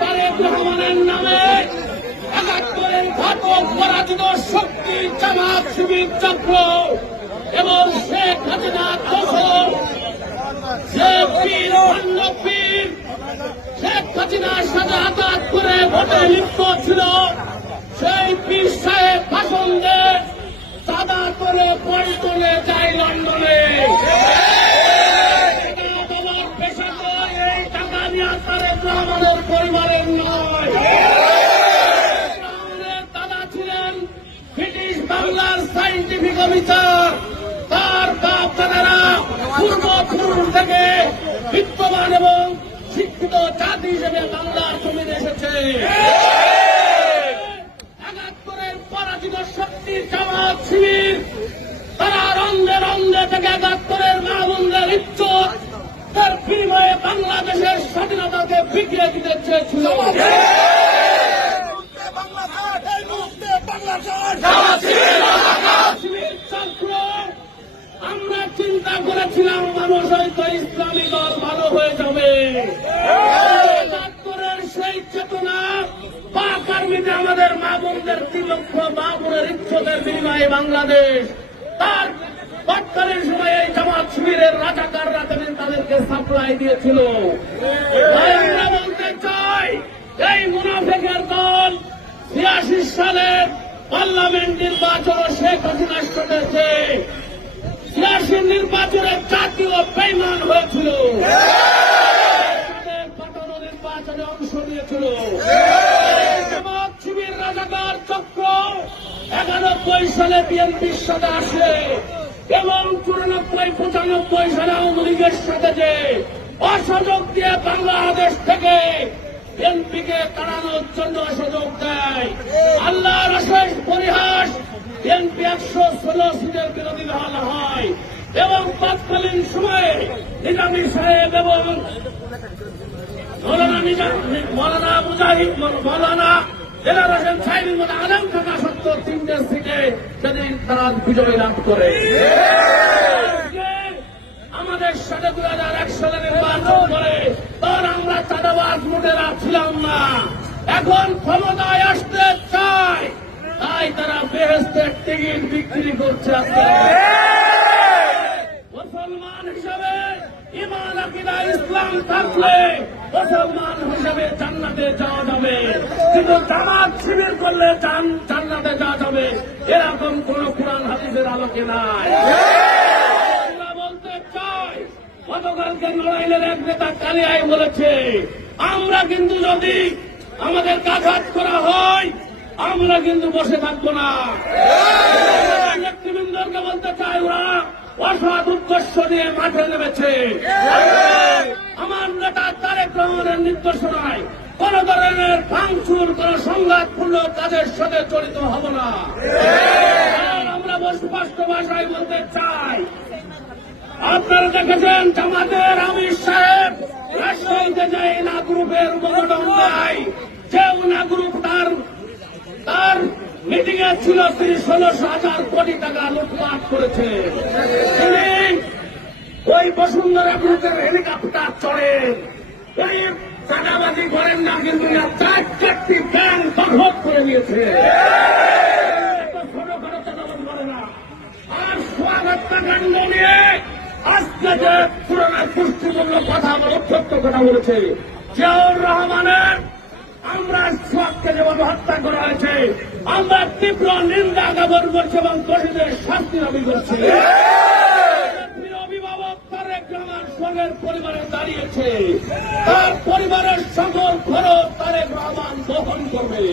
তারেক রহমানের নামে ৭১-এর ঘাতক পরাজিত শক্তি জামাত শিবির চক্র এবং শেখ হাসিনা দোসর যে পীর অন্য পীর শেখ হাসিনার সাথে আঘাত করে ভোটে লিপ্ত ছিল, সেই পীর সাহেব ভাষণ দেয় চাঁদা করে পল্টনে যায় লন্ডনে। এই টাকা নিয়ে তারেক রহমানের পরিবারের নয়। দাদা ছিলেন ব্রিটিশ বাংলার সাইন্টিফিক অফিসার, তার বাপ দাদারা পূর্বপুরুষ থেকে বিদ্যমান এবং শিক্ষিত জাতি হিসেবে বাংলার জমিনে এসেছে। ৭১-এর পরাজিত শক্তির জামাত শিবির তারা রন্ধে রন্ধে থেকে ৭১-এর মা বোনদের ইজ্জত তার বিনিময়ে বাংলাদেশের স্বাধীনতাকে বিক্রিয়ে দিতে চেয়েছিল। আমরা চিন্তা করেছিলাম মানুষ হয়তো ইসলামী দল ভালো হয়ে যাবে। ৭১-এর সেই চেতনা পাক আর্মিতে আমাদের মা বোনদের ৩ লক্ষ মা বোনের ইজ্জতের বিনিময়ে বাংলাদেশ তার তৎকালীন সময়ে এই জামাত শিবিরের রাজাকাররা তাদেরকে সাপ্লাই দিয়েছিল। আমরা বলতে চাই এই মুনাফিকের দল ৮৬ সালের পার্লামেন্ট নির্বাচন শেখ হাসিনা ঘটেছে। ৮৬ নির্বাচনে জাতীয় বেইমান হয়েছিল, পাঠানো নির্বাচনে অংশ নিয়েছিল। জামাত শিবির রাজাকার চক্র ৯১ সালে বিএনপির সাথে আসে এবং ৯৪-৯৫ সালে আওয়ামী লীগের সাথে যে অসহযোগ দিয়ে বাংলাদেশ থেকে বিএনপিকে তাড়ানোর জন্য সুযোগ দেয়। আল্লাহর অশেষ পরিহাস, বিএনপি ১১৬ সিটের বিরোধী দল হয় এবং তৎকালীন সময়ে নিজামী সাহেব এবং মৌলানা মুজাহিদ মৌলানা দেলার হোসেন সাহেবের মতো আলেম থাকা সত্ত্বেও ৩টে সিটে সেদিন তারা বিজয় লাভ করে। আমাদের সাথে ২০০১ সালে নির্বাচন করে তখন আমরা চাঁদাবাজ লুটেরা ছিলাম না, এখন ক্ষমতায় আসতে চাই, তাই তারা বেহেশতের টিকিট বিক্রি করছে। মুসলমান হিসাবে ইমান আকিদা ইসলাম থাকলে মুসলমান হিসাবে জান্নাতে যাওয়া যাবে, কিন্তু জামাত শিবির করলে জান্নাতে যাওয়া যাবে এরকম কোন কোরআন হাদিসের আলোকে নাই। বলতে চাই গতকালকে লড়াইলের এক নেতা কালিয়াই বলেছে, আমরা কিন্তু যদি আমাদের আঘাত করা হয় আমরা কিন্তু বসে থাকবো না। নেতৃবৃন্দকে বলতে চাই ওরা অসৎ উদ্দেশ্য নিয়ে মাঠে নেমেছে। আমার নেতা তারেক রহমানের নির্দেশনায় কোন ধরনের ভাঙচুর কোন সংঘাতপূর্ণ কাজের সাথে জড়িত হব না। আমরা স্পষ্ট ভাষায় বলতে চাই, আপনারা দেখেছেন জামাতের আমির সাহেব রাজশাহীতে যায় না গ্রুপের উপকরণ নাই, যেও না গ্রুপ তার মিটিং এ ছিল ১৬,০০০ কোটি টাকা লুটপাট করেছে। তিনি ওই বসুন্ধরা গ্রুপের হেলিকপ্টার চড়েন, ওই চাঁদাবাজি করেন না, কিন্তু ৪টি ব্যাংক দখল করে নিয়েছে। ছোটখাটো চাঁদাবাজি করে না। আর হত্যাকাণ্ড নিয়ে আজকে যে পুরোনো পুষ্টিপূর্ণ কথা সত্য কথা বলেছে জিয়াউর রহমানের, আমরা সোহাগকে যেভাবে হত্যা করা হয়েছে আমরা তীব্র নিন্দা জ্ঞাপন করছি এবং দোষীদের শাস্তি দাবি করছি। অভিভাবক তারেক রহমান সঙ্গের পরিবারে দাঁড়িয়েছে, তার পরিবারের সকল খরচ তারেক রহমান বহন করবে।